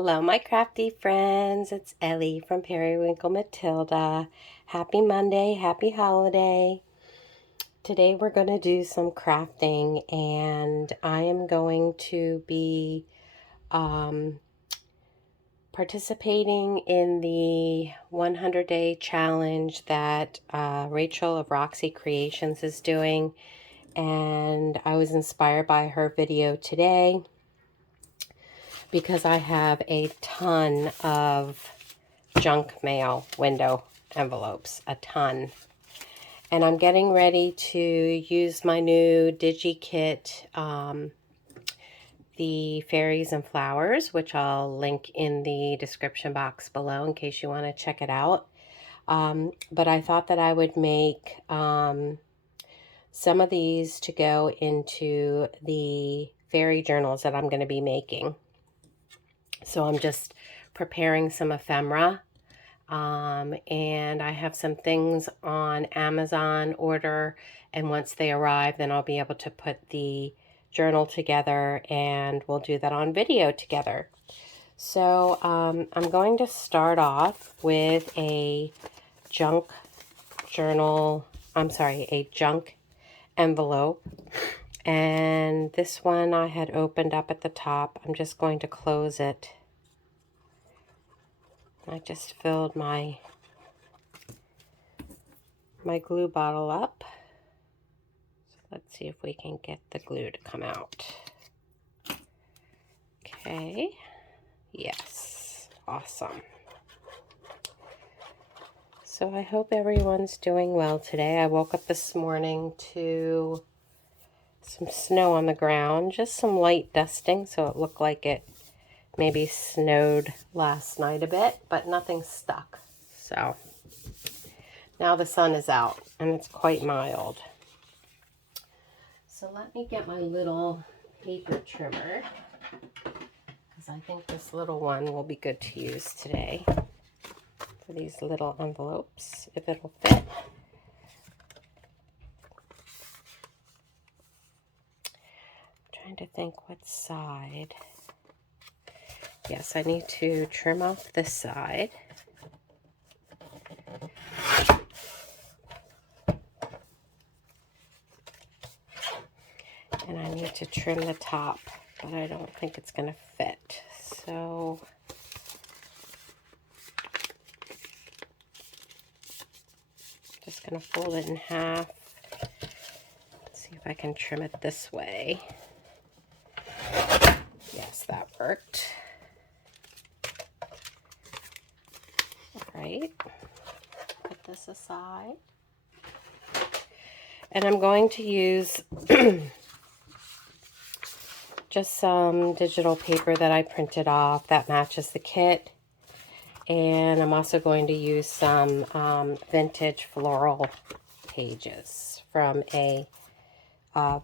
Hello, my crafty friends. It's Ellie from Periwinkle Matilda. Happy Monday, happy holiday. Today we're going to do some crafting, and I am going to be participating in the 100-day challenge that Rachel of Roxy Creations is doing, and I was inspired by her video today because I have a ton of junk mail window envelopes, a ton. And I'm getting ready to use my new DigiKit, the Fairies and Flowers, which I'll link in the description box below in case you want to check it out. But I thought that I would make some of these to go into the fairy journals that I'm going to be making. So I'm just preparing some ephemera, and I have some things on Amazon order, and once they arrive, then I'll be able to put the journal together, and we'll do that on video together. So I'm going to start off with a junk envelope. And this one I had opened up at the top. I'm just going to close it. I just filled my glue bottle up. So let's see if we can get the glue to come out. Okay. Yes. Awesome. So I hope everyone's doing well today. I woke up this morning to some snow on the ground, just some light dusting, so it looked like it maybe snowed last night a bit, but nothing stuck. So now the sun is out and it's quite mild. So let me get my little paper trimmer, because I think this little one will be good to use today for these little envelopes, if it'll fit. Trying to think what side. Yes, I need to trim off this side. And I need to trim the top, but I don't think it's going to fit. So just going to fold it in half. See if I can trim it this way. Yes, that worked. All right, put this aside. And I'm going to use just some digital paper that I printed off that matches the kit. And I'm also going to use some vintage floral pages from a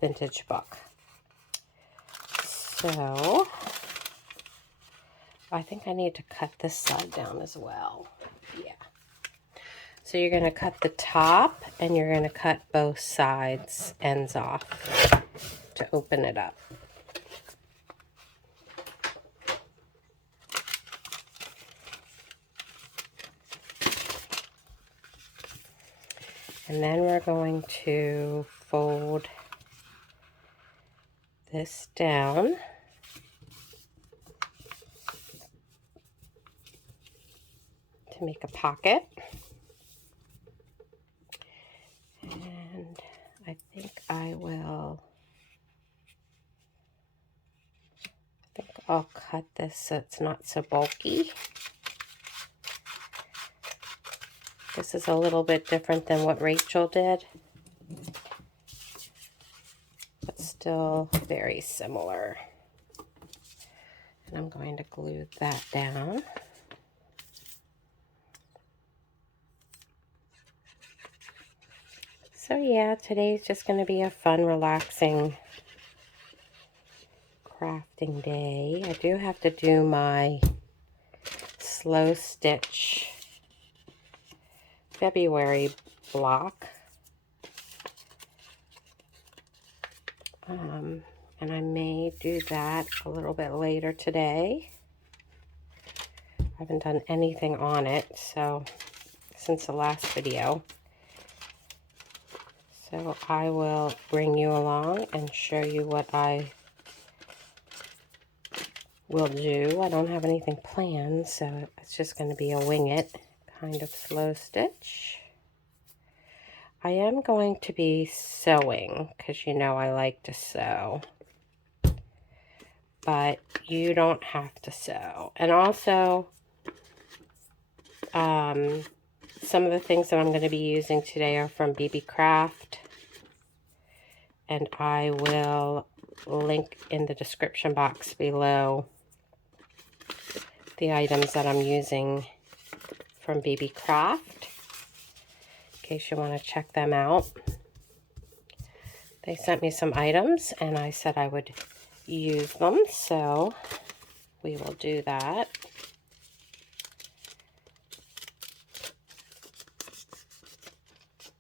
vintage book. So I think I need to cut this side down as well. Yeah. So you're going to cut the top, and you're going to cut both sides ends off to open it up. And then we're going to fold this down. To make a pocket. And I think I'll cut this so it's not so bulky. This is a little bit different than what Rachel did, but still very similar. And I'm going to glue that down. So yeah, today's just going to be a fun, relaxing crafting day. I do have to do my slow stitch February block. And I may do that a little bit later today. I haven't done anything on it, so since the last video. So I will bring you along and show you what I will do. I don't have anything planned, so it's just going to be a wing it kind of slow stitch. I am going to be sewing because you know I like to sew, but you don't have to sew. And also, some of the things that I'm going to be using today are from BeeBee Craft, and I will link in the description box below the items that I'm using from BeeBee Craft, in case you want to check them out. They sent me some items, and I said I would use them, so we will do that.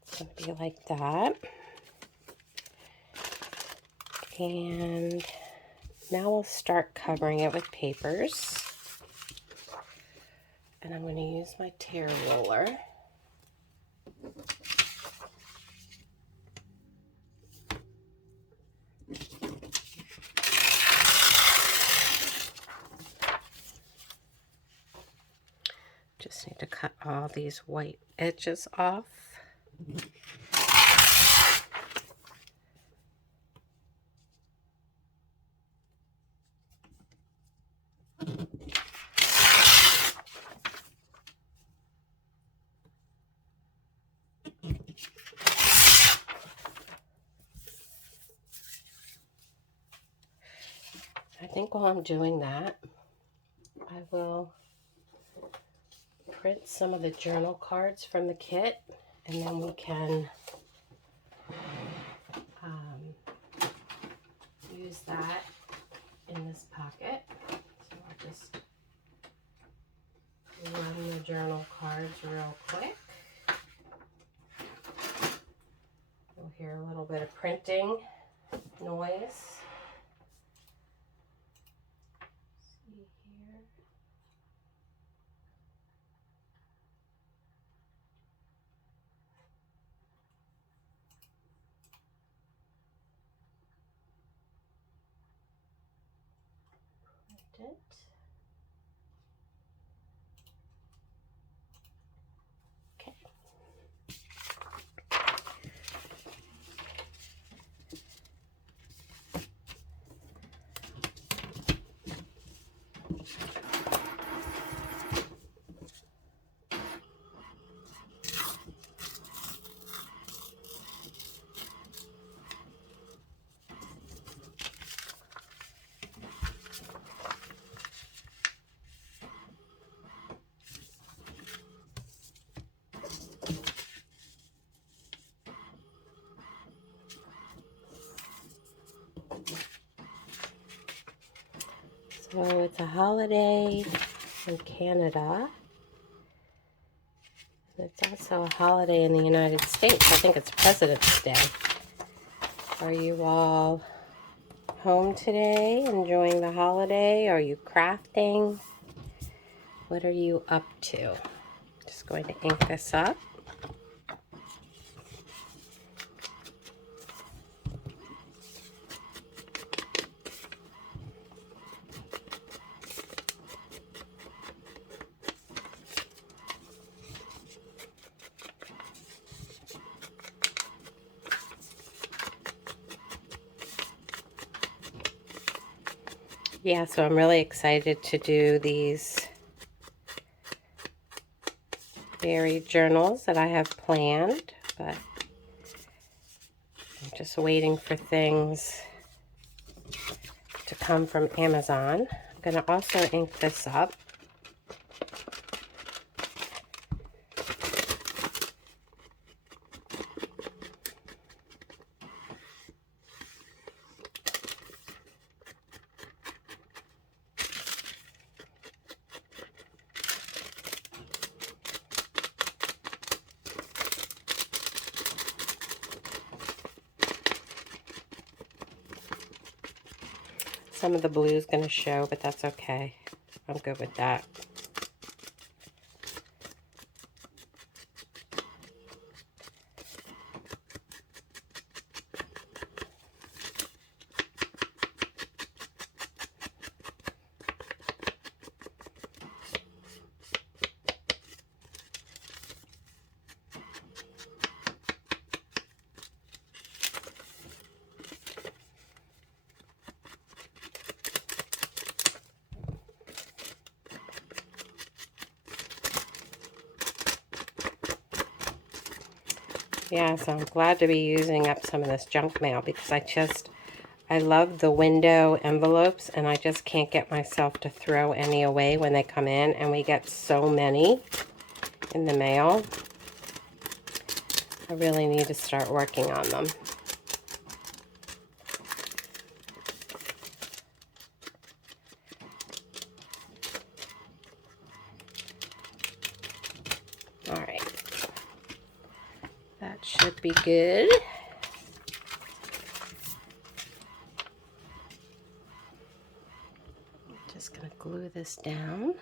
It's going to be like that. And now we'll start covering it with papers. And I'm going to use my tear roller. Just need to cut all these white edges off. I think while I'm doing that, I will print some of the journal cards from the kit, and then we can use that in this pocket. So I'll just run the journal cards real quick. You'll hear a little bit of printing noise. See here. Print it. Okay. So it's a holiday in Canada. It's also a holiday in the United States. I think it's President's Day. Are you all home today, enjoying the holiday? Are you crafting? What are you up to? Just going to ink this up. Yeah, so I'm really excited to do these fairy journals that I have planned, but I'm just waiting for things to come from Amazon. I'm going to also ink this up. Some of the blue is going to show, but that's okay. I'm good with that. Yeah, so I'm glad to be using up some of this junk mail because I love the window envelopes and I just can't get myself to throw any away when they come in, and we get so many in the mail. I really need to start working on them. All right. That should be good. Just going to glue this down.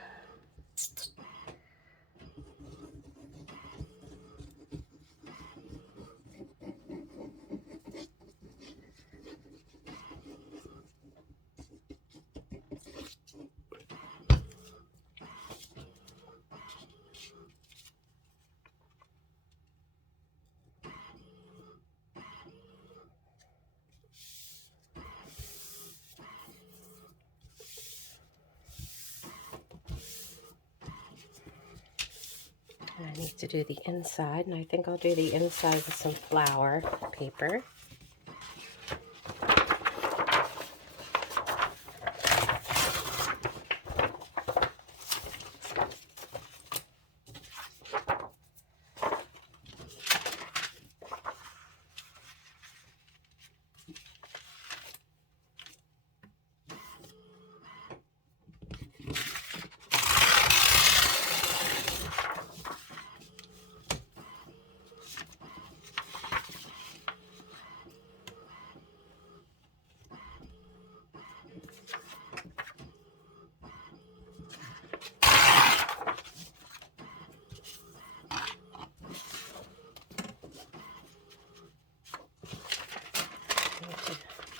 I need to do the inside, and I think I'll do the inside with some flower paper.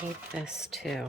Need this too.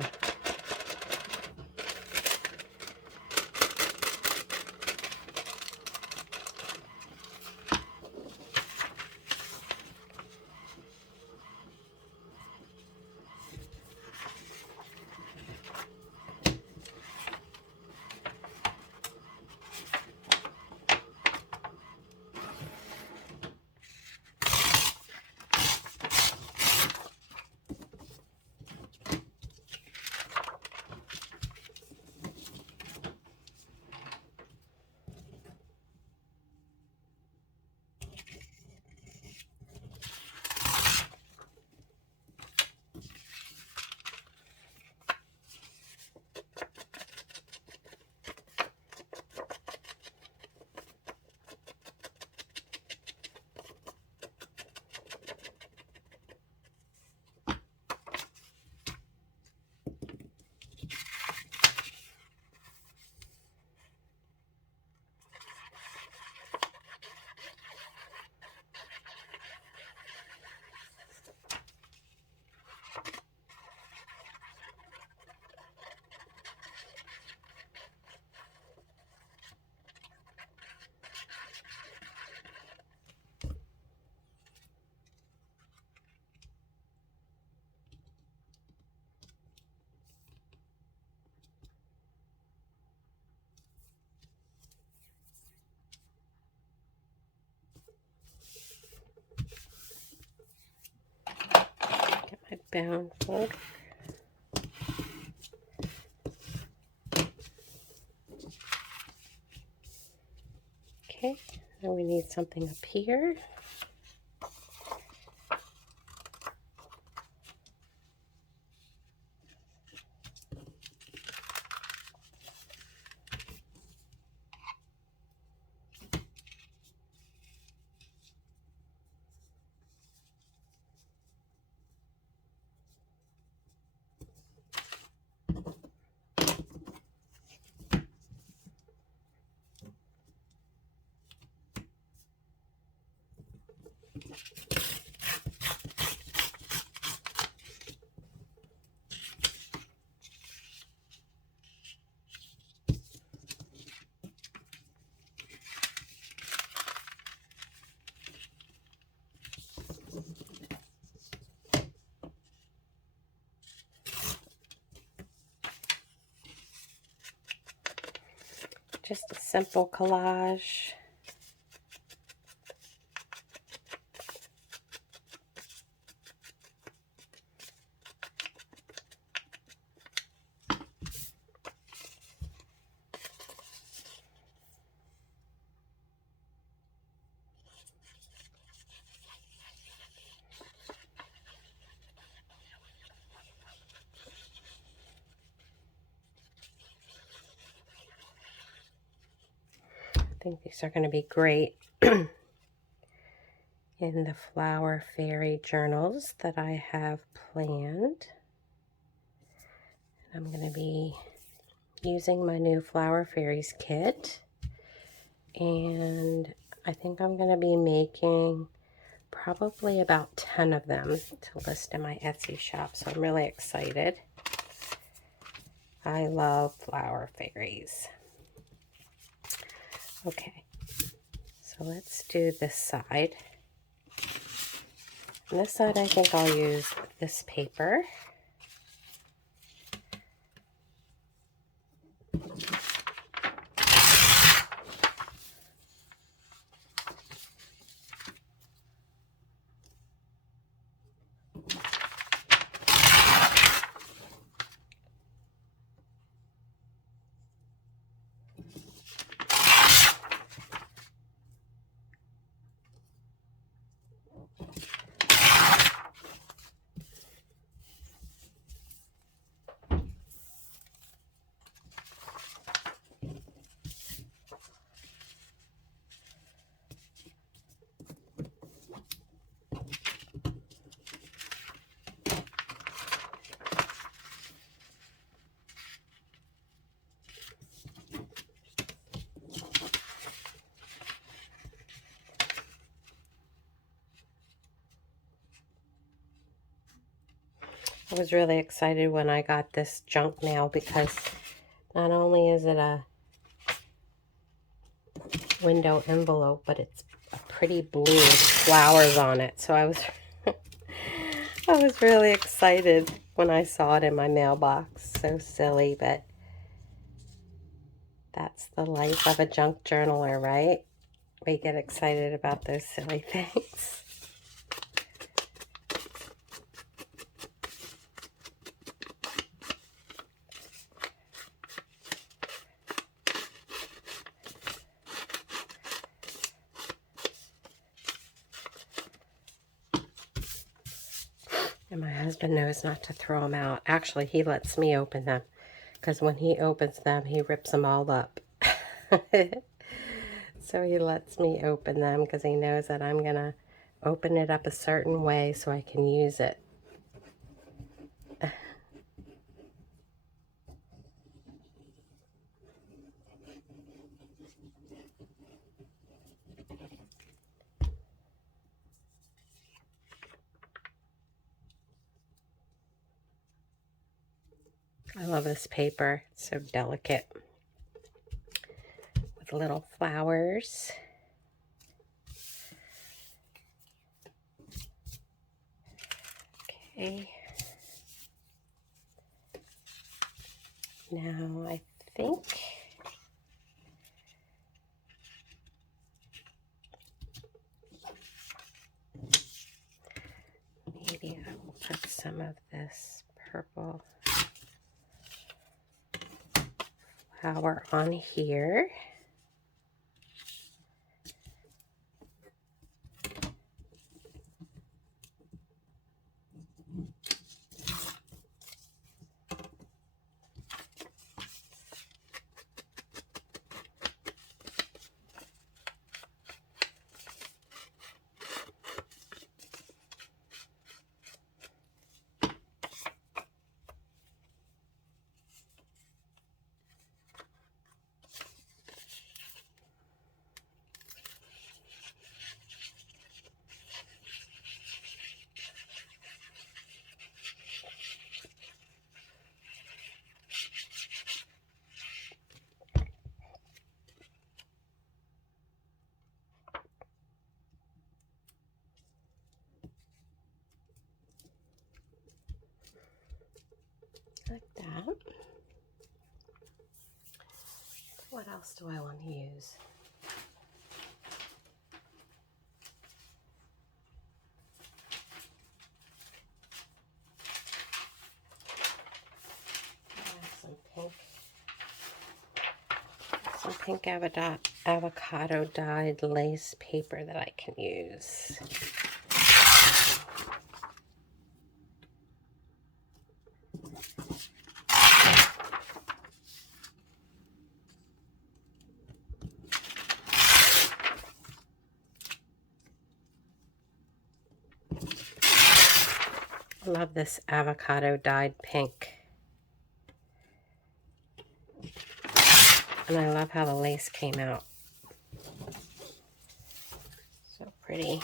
Get my bound folder. Okay, now we need something up here. Just a simple collage. think these are going to be great in the flower fairy journals that I have planned. I'm going to be using my new Flower Fairies kit, and I think I'm going to be making probably about 10 of them to list in my Etsy shop, so I'm really excited. I love flower fairies. Okay, so let's do this side. On this side, I think I'll use this paper. I was really excited when I got this junk mail because not only is it a window envelope, but it's a pretty blue with flowers on it. So I was I was really excited when I saw it in my mailbox. So silly, but that's the life of a junk journaler, right? We get excited about those silly things. And my husband knows not to throw them out. Actually, he lets me open them because when he opens them, he rips them all up. So he lets me open them because he knows that I'm going to open it up a certain way so I can use it. I love this paper. It's so delicate with little flowers. Okay. Now I think maybe I will put some of this purple flower on here. Like that. What else do I want to use? Some pink avocado dyed lace paper that I can use. I love this avocado dyed pink. And I love how the lace came out. So pretty.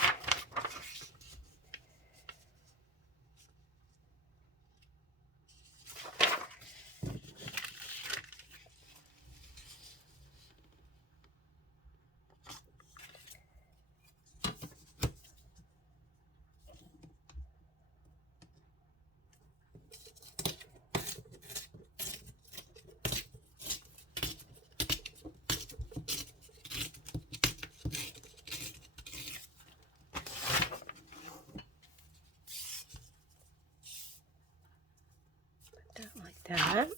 Like that.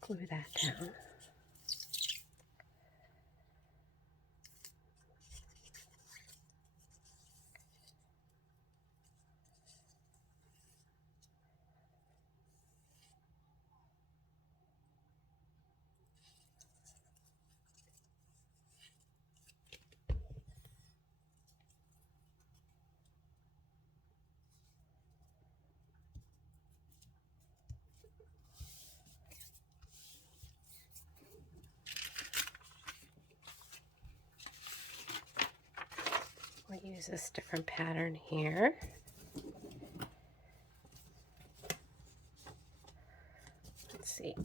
Glue that down. We'll use this different pattern here. Let's see.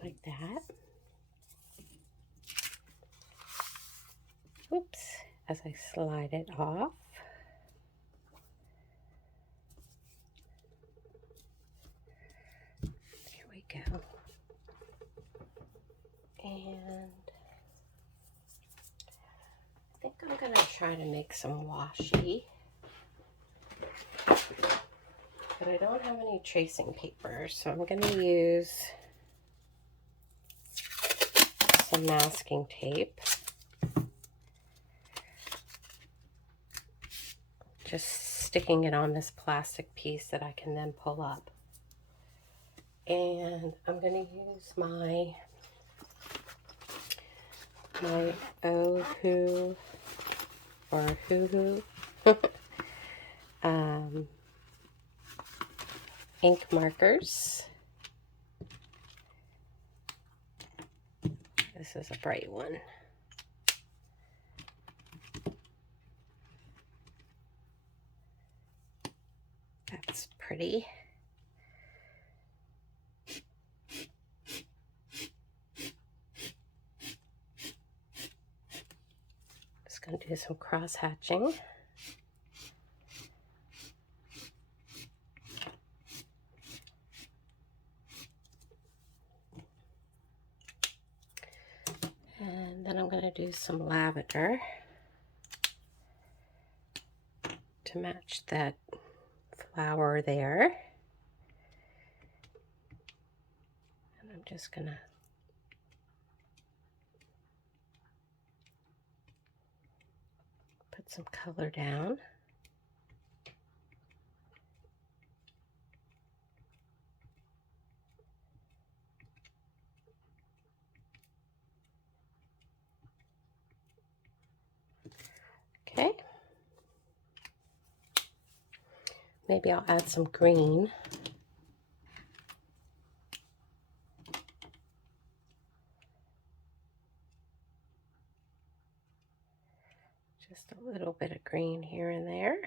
Like that. Oops, as I slide it off. There we go. And I think I'm going to try to make some washi. But I don't have any tracing paper, so I'm going to use some masking tape. Just sticking it on this plastic piece that I can then pull up. And I'm going to use my Ohu or Hoo ink markers. This is a bright one. That's pretty. Going to do some cross hatching. And then I'm going to do some lavender to match that flower there. And I'm just going to put some color down. Okay. Maybe I'll add some green. Just a little bit of green here and there.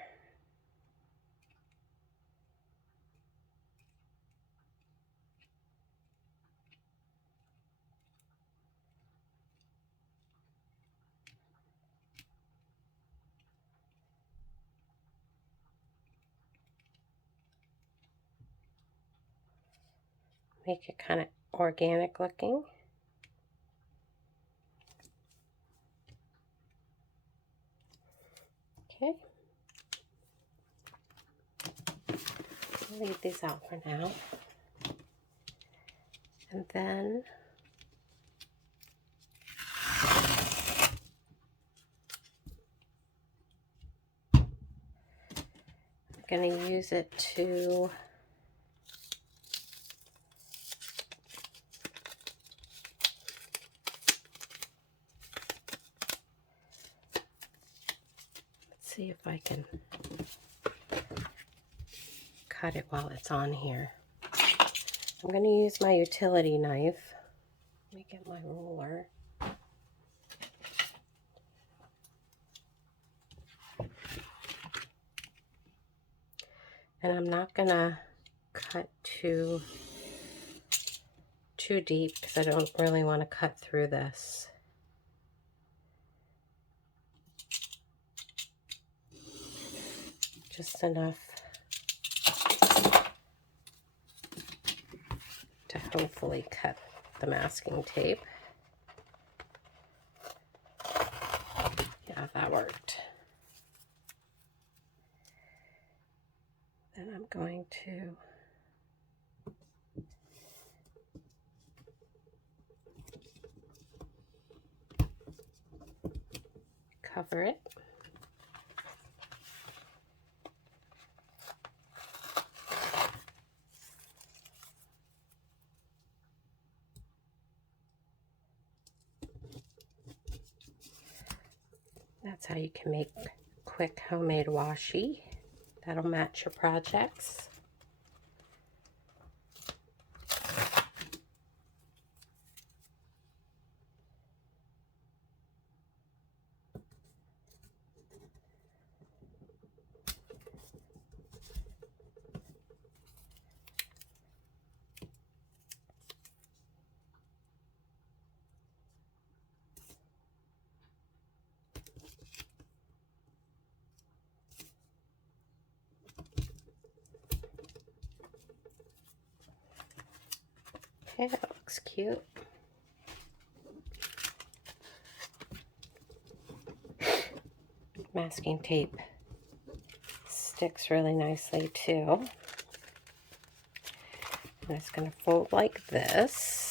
Make it kind of organic looking. Okay. I'll leave these out for now. And then I'm going to use it to see if I can cut it while it's on here. I'm going to use my utility knife. Let me get my ruler. And I'm not going to cut too deep because I don't really want to cut through this. Just enough to hopefully cut the masking tape. Yeah, that worked. Then I'm going to cover it. That's how you can make quick homemade washi. That'll match your projects. Okay, that looks cute. Masking tape sticks really nicely too. And it's going to fold like this.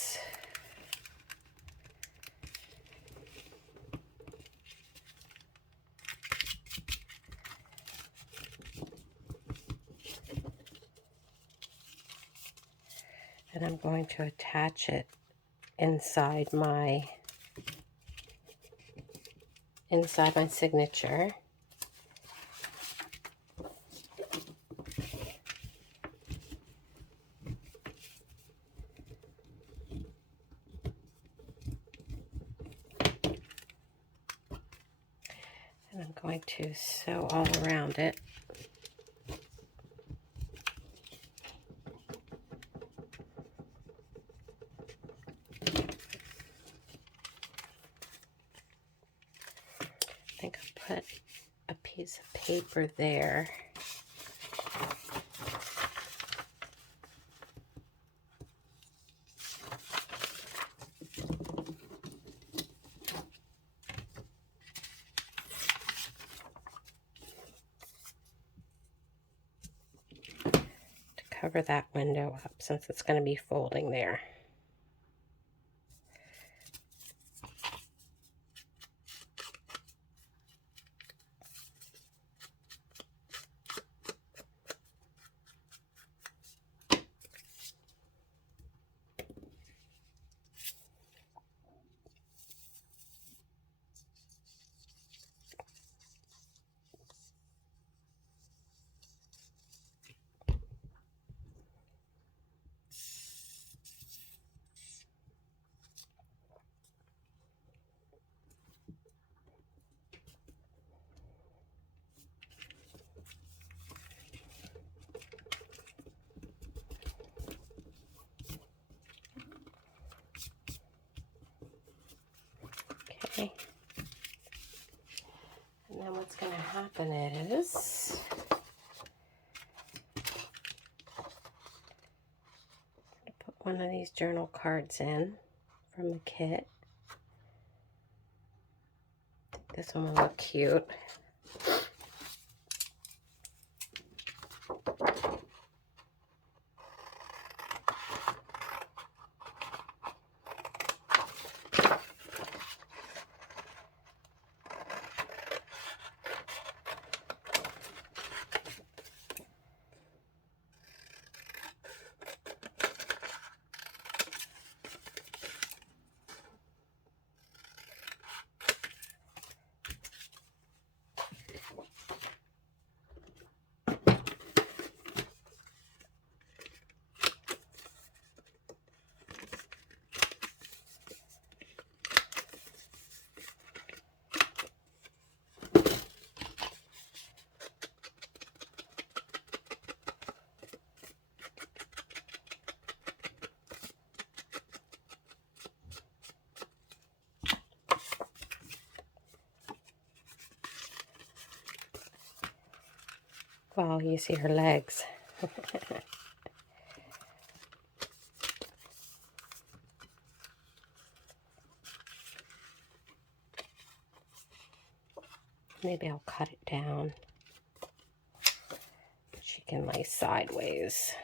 And I'm going to attach it inside my signature. And I'm going to sew all around it. think I put a piece of paper there. Cover that window up since it's going to be folding there. Okay. And then what's going to happen is put one of these journal cards in from the kit. I think this one will look cute. Well, you see her legs. Maybe I'll cut it down. She can lay sideways.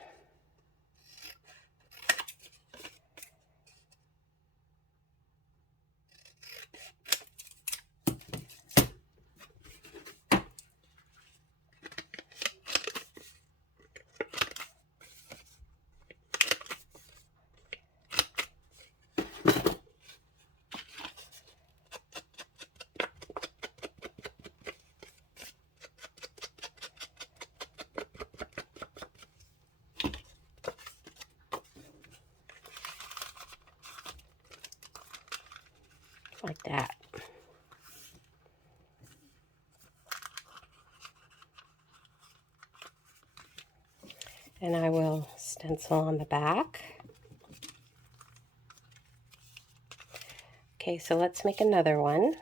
Like that. And I will stencil on the back. Okay, so let's make another one.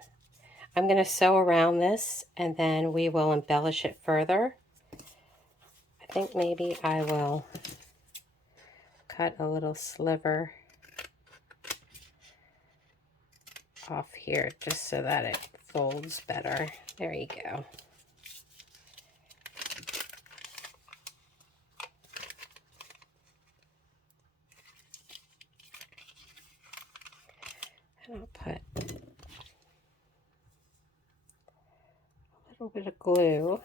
I'm going to sew around this and then we will embellish it further. I think maybe I will cut a little sliver off here just so that it folds better. There you go. And I'll put a little bit of glue.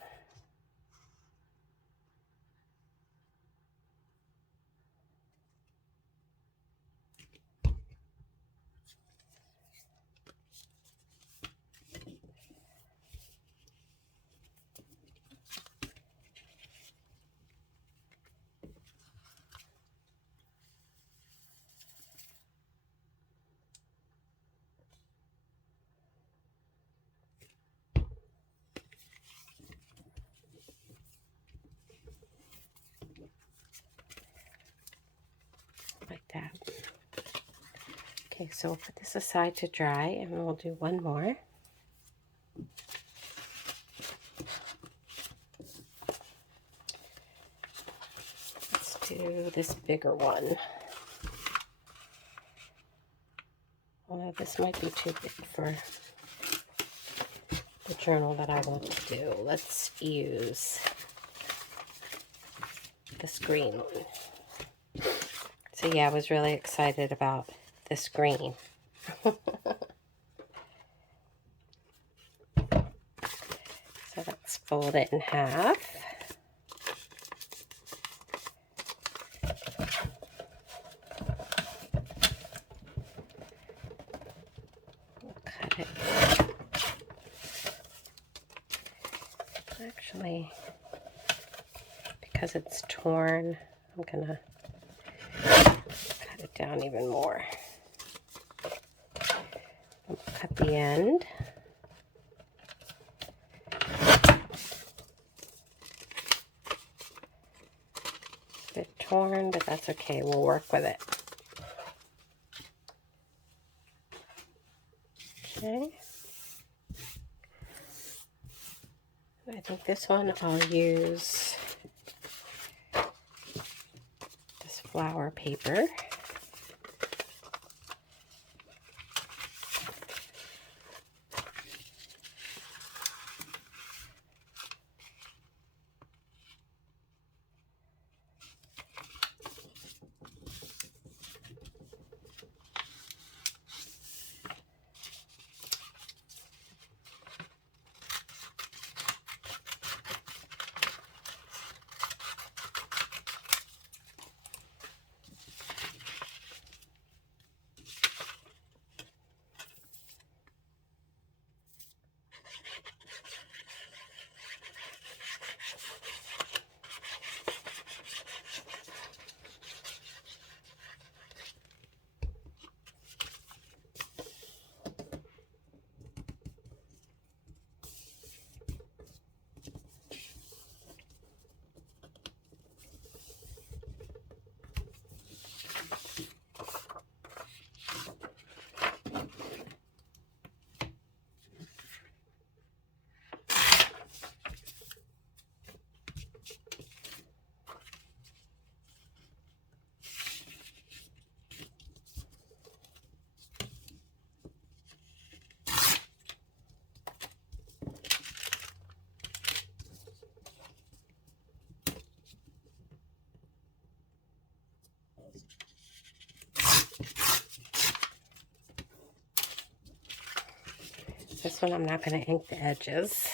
Like that. Okay, so we'll put this aside to dry and we'll do one more. do this bigger one. Well, this might be too big for the journal that I want to do. Let's use this green one. So yeah, I was really excited about this green. So let's fold it in half. Cut it. Actually, because it's torn, I'm gonna cut it down even more. I'll cut the end. It's a bit torn, but that's okay. We'll work with it. Okay. I think this one I'll use this flower paper. This one I'm not going to ink the edges.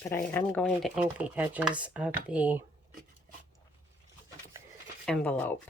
But I am going to ink the edges of the envelope.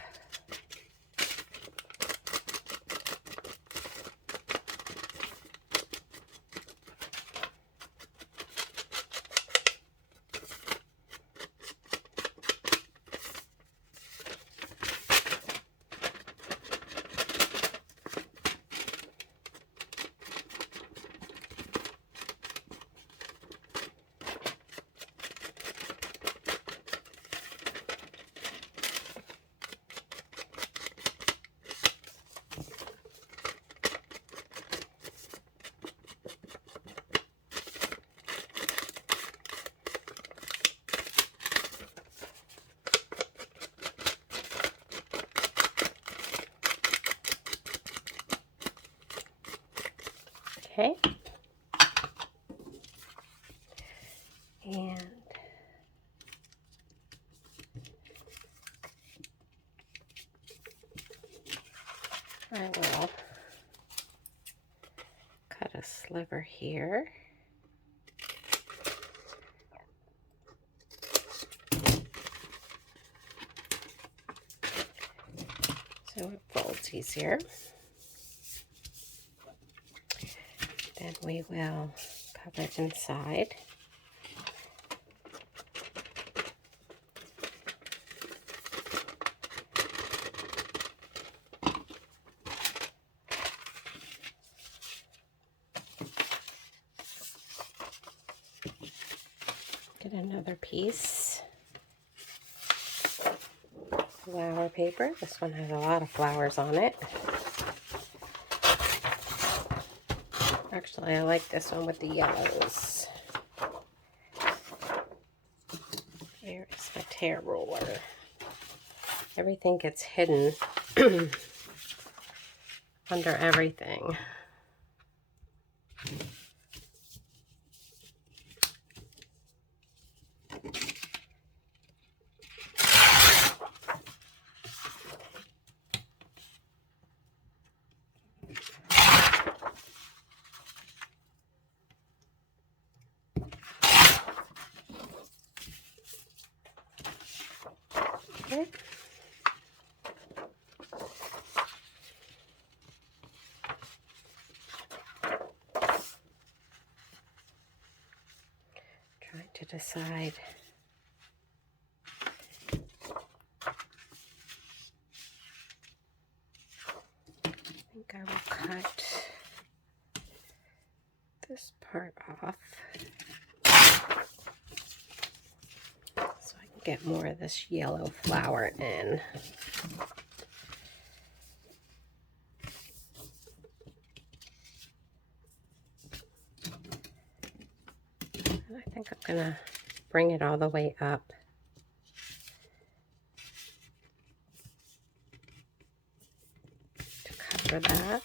Okay. And I will cut a sliver here. So it folds easier. Then we will cover inside. Get another piece. Flower paper. This one has a lot of flowers on it. Actually, I like this one with the yellows. Where is my tear roller? Everything gets hidden under everything. Okay. Trying to decide. I think I will cut this part off so I can get more of this yellow flower in. And I think I'm gonna bring it all the way up. To cover that.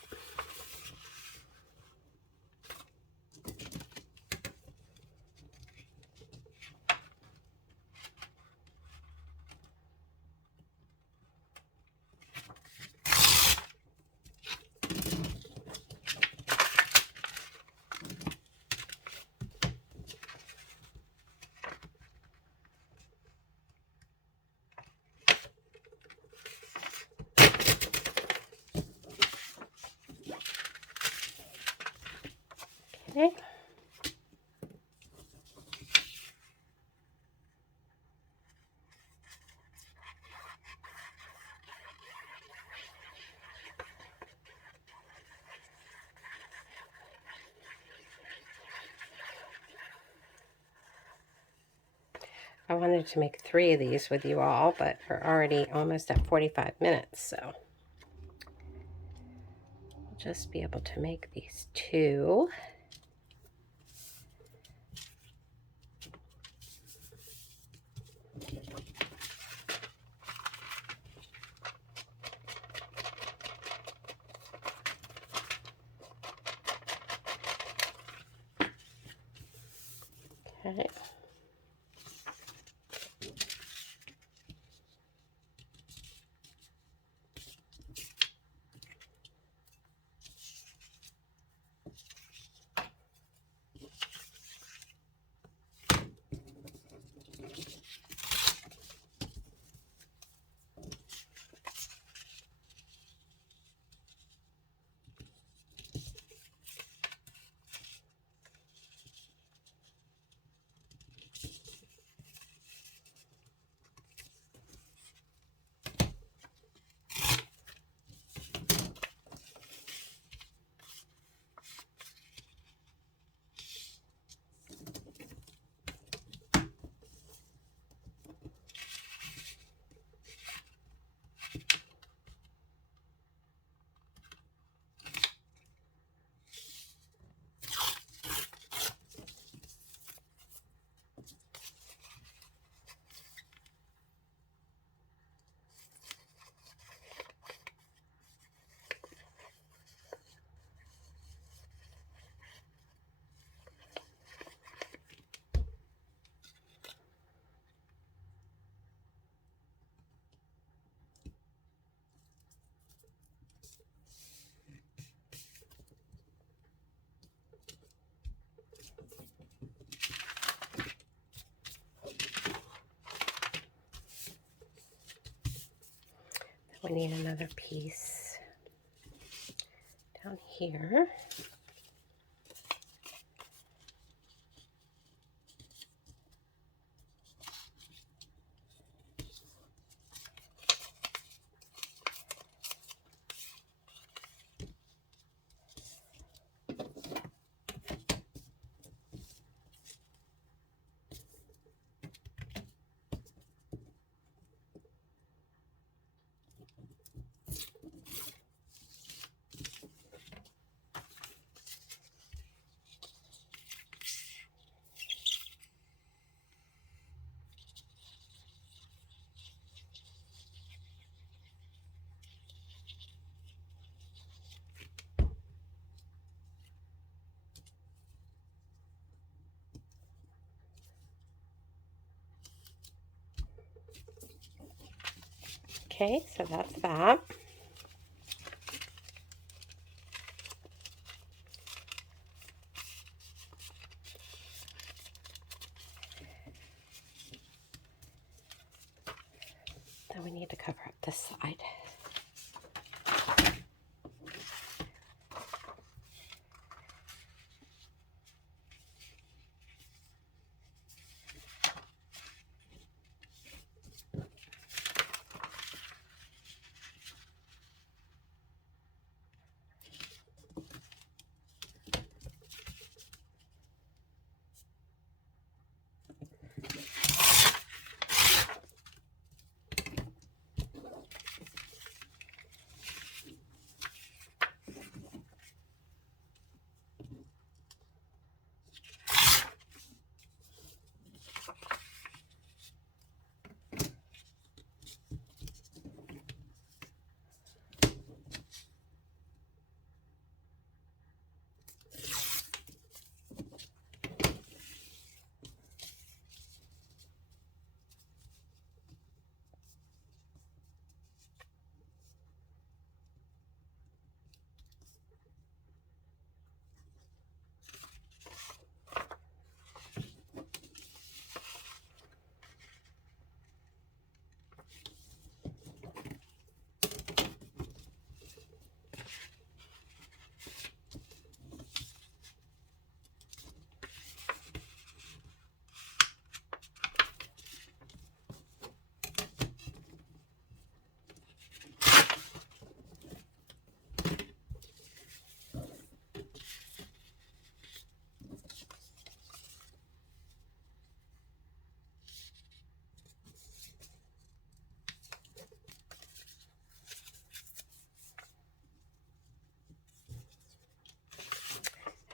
Okay. I wanted to make 3 of these with you all, but we're already almost at 45 minutes, so I'll just be able to make these 2. Okay. We need another piece down here. Okay, so that's that. Then we need to cover up this side.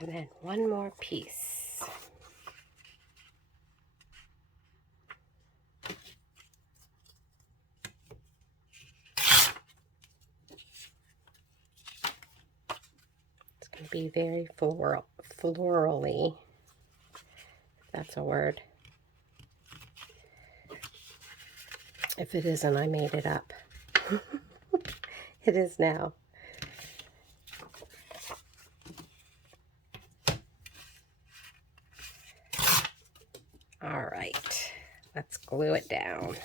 And then one more piece. It's going to be very florally, if that's a word. If it isn't, I made it up. It is now. All right, let's glue it down.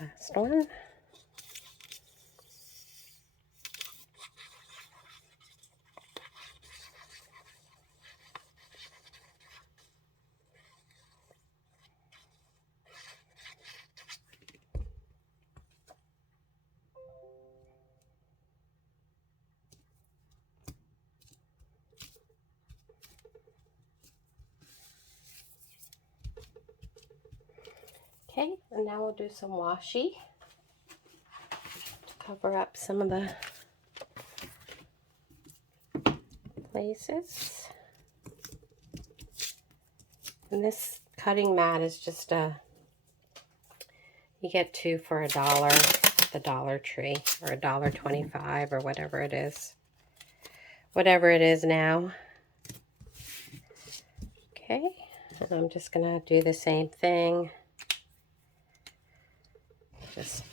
Last one. Okay, and now we'll do some washi to cover up some of the places. And this cutting mat is just you get 2 for $1 at the Dollar Tree, or $1.25 or whatever it is. Whatever it is now. Okay, and I'm just gonna do the same thing. Just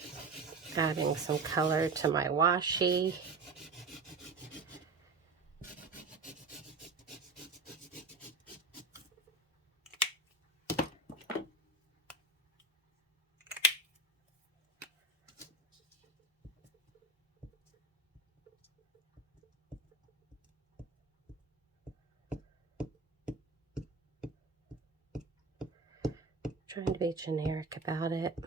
adding some color to my washi. Trying to be generic about it.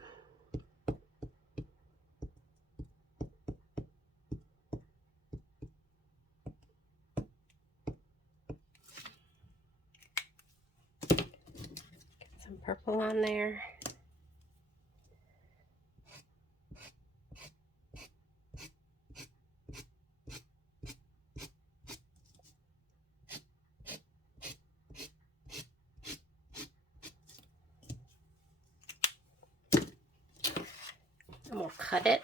Get some purple on there. And we'll cut it.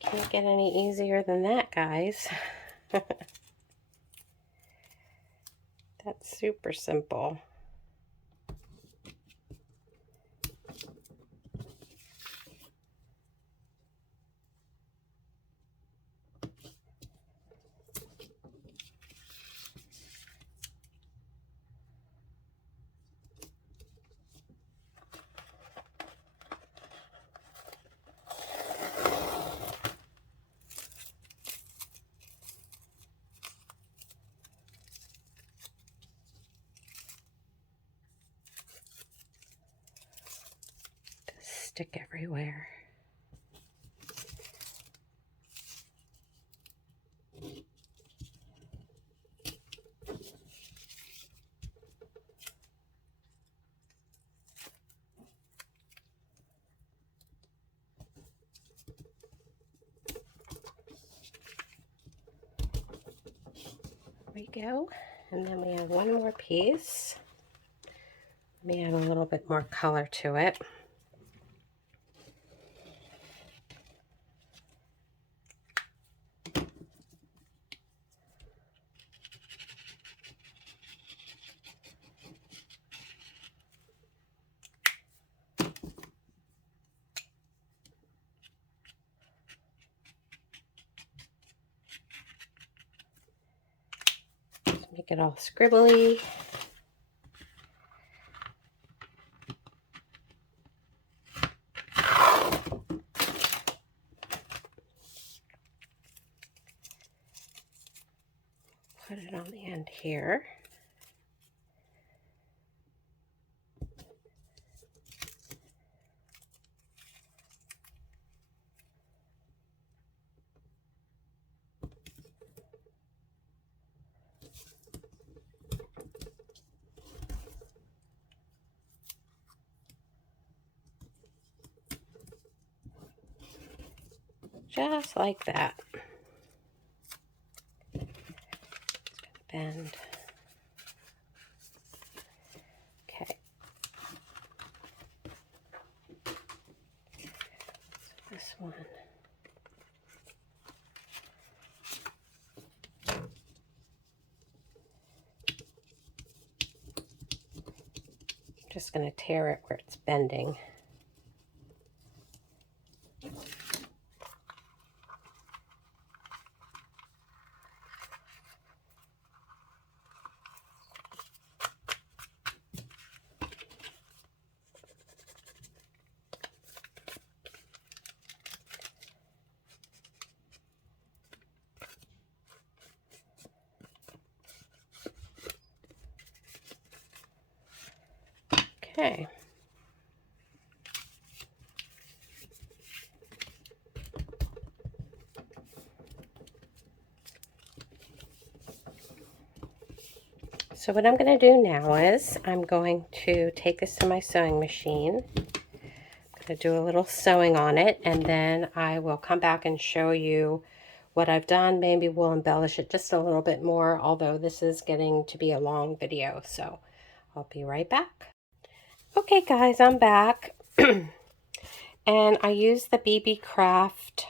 Can't get any easier than that, guys. That's super simple. Stick everywhere. There we go. And then we have one more piece. Let me add a little bit more color to it. Make it all scribbly. Put it on the end here. Just like that. Just gonna bend. Okay. So this one. I'm just gonna tear it where it's bending. Okay. So what I'm going to do now is I'm going to take this to my sewing machine. I'm going to do a little sewing on it, and then I will come back and show you what I've done. Maybe we'll embellish it just a little bit more, although this is getting to be a long video, so I'll be right back. Okay guys, I'm back. And I used the BeeBee Craft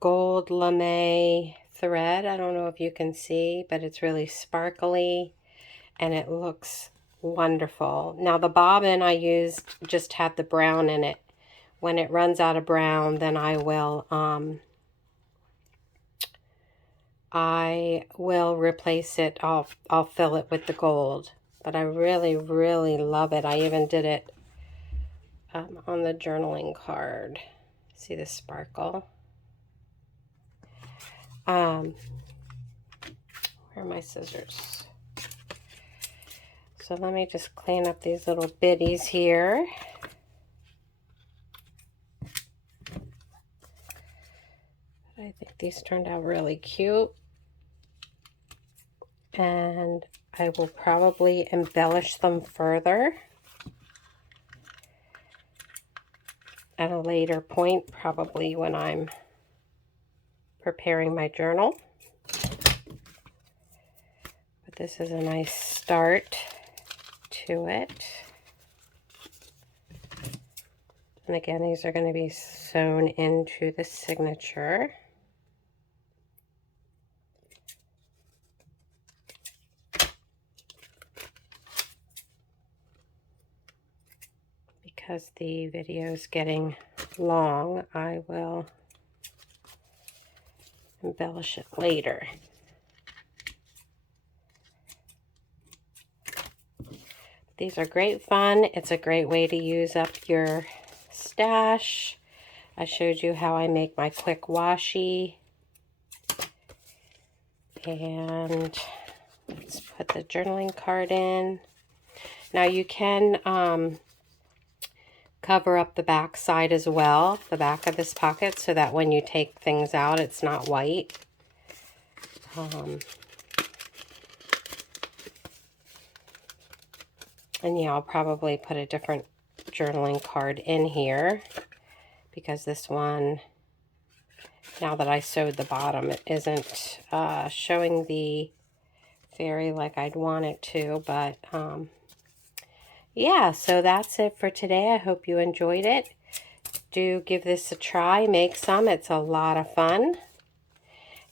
gold lame thread. I don't know if you can see, but it's really sparkly and it looks wonderful. Now the bobbin I used just had the brown in it. When it runs out of brown, then I will replace it. I'll fill it with the gold. But I really, really love it. I even did it on the journaling card. See the sparkle? Where are my scissors? So let me just clean up these little bitties here. I think these turned out really cute. And I will probably embellish them further at a later point, probably when I'm preparing my journal. But this is a nice start to it. And again, these are going to be sewn into the signature. Because the video is getting long, I will embellish it later. These are great fun. It's a great way to use up your stash. I showed you how I make my quick washi. And let's put the journaling card in. Now you can cover up the back side as well, the back of this pocket, so that when you take things out, it's not white. And yeah, I'll probably put a different journaling card in here, because this one, now that I sewed the bottom, it isn't showing the fairy like I'd want it to, but yeah, so that's it for today. I hope you enjoyed it. Do give this a try, make some. It's a lot of fun.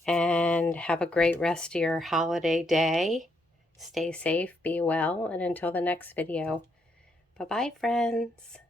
And have a great rest of your holiday day. Stay safe, be well, and until the next video. Bye-bye, friends.